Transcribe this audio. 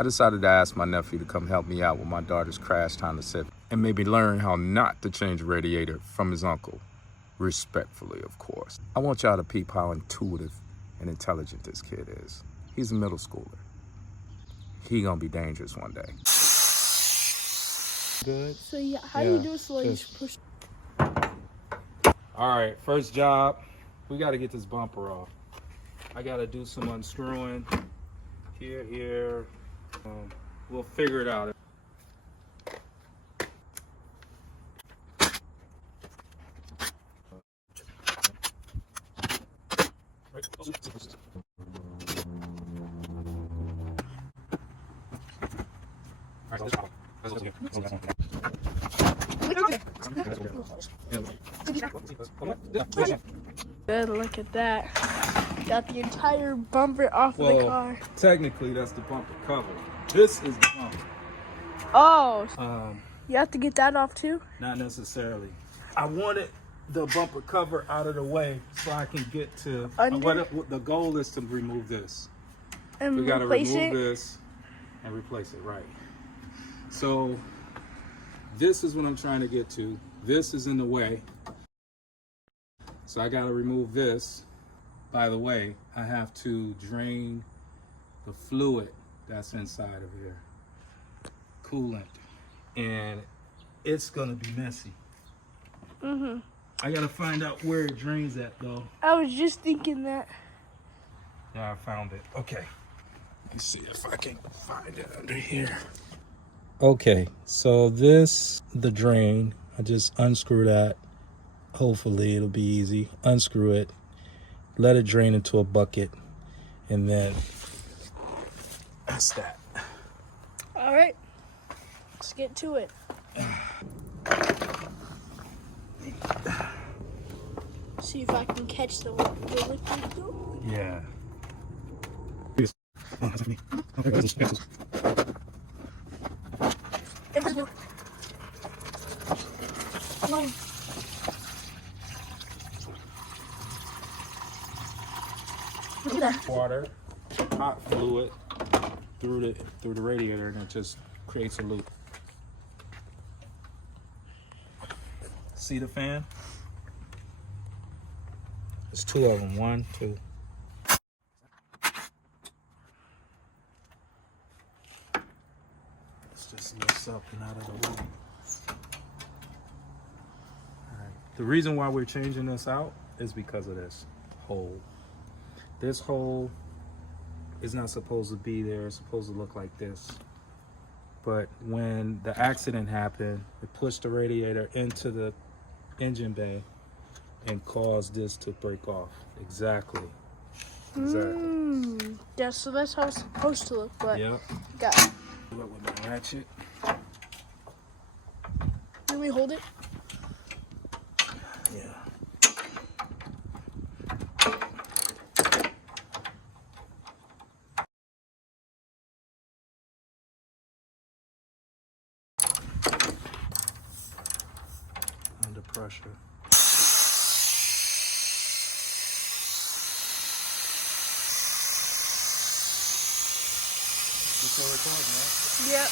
I decided to ask my nephew to come help me out with my daughter's crashed Honda Civic and maybe learn how not to change a radiator from his uncle. Respectfully, of course. I want y'all to peep how intuitive and intelligent this kid is. He's a middle schooler. He gonna be dangerous one day. Good? So yeah, how do you do it so you just push? All right, first job, we gotta get this bumper off. I gotta do some unscrewing here. We'll figure it out. Good, look at that. Got the entire bumper off of the car. Technically, that's the bumper cover. This is the bumper. Oh, you have to get that off too? Not necessarily. I wanted the bumper cover out of the way so I can get to the goal is to remove this. And we gotta replace remove it? this and replace it, right? So this is what I'm trying to get to. This is in the way. So I gotta remove this. By the way, I have to drain the fluid that's inside of here. Coolant. And it's gonna be messy. I gotta find out where it drains at though. I was just thinking that. Yeah, I found it. Okay. Let's see if I can find it under here. Okay, so the drain, I just unscrew that. Hopefully it'll be easy. Unscrew it, let it drain into a bucket, and then that's that. All right, let's get to it. See if I can catch the liquid though. Yeah. Water, hot fluid through the radiator, and it just creates a loop. See the fan? There's two of them. 1, 2. Let's just lift something out of the way. Alright. The reason why we're changing this out is because of this hole. This hole is not supposed to be there. It's supposed to look like this. But when the accident happened, it pushed the radiator into the engine bay and caused this to break off. Exactly. Yeah, so that's how it's supposed to look, but Yep. got it. Do it with my ratchet. Can we hold it? Yeah. Under pressure. You still recording, right? Yep.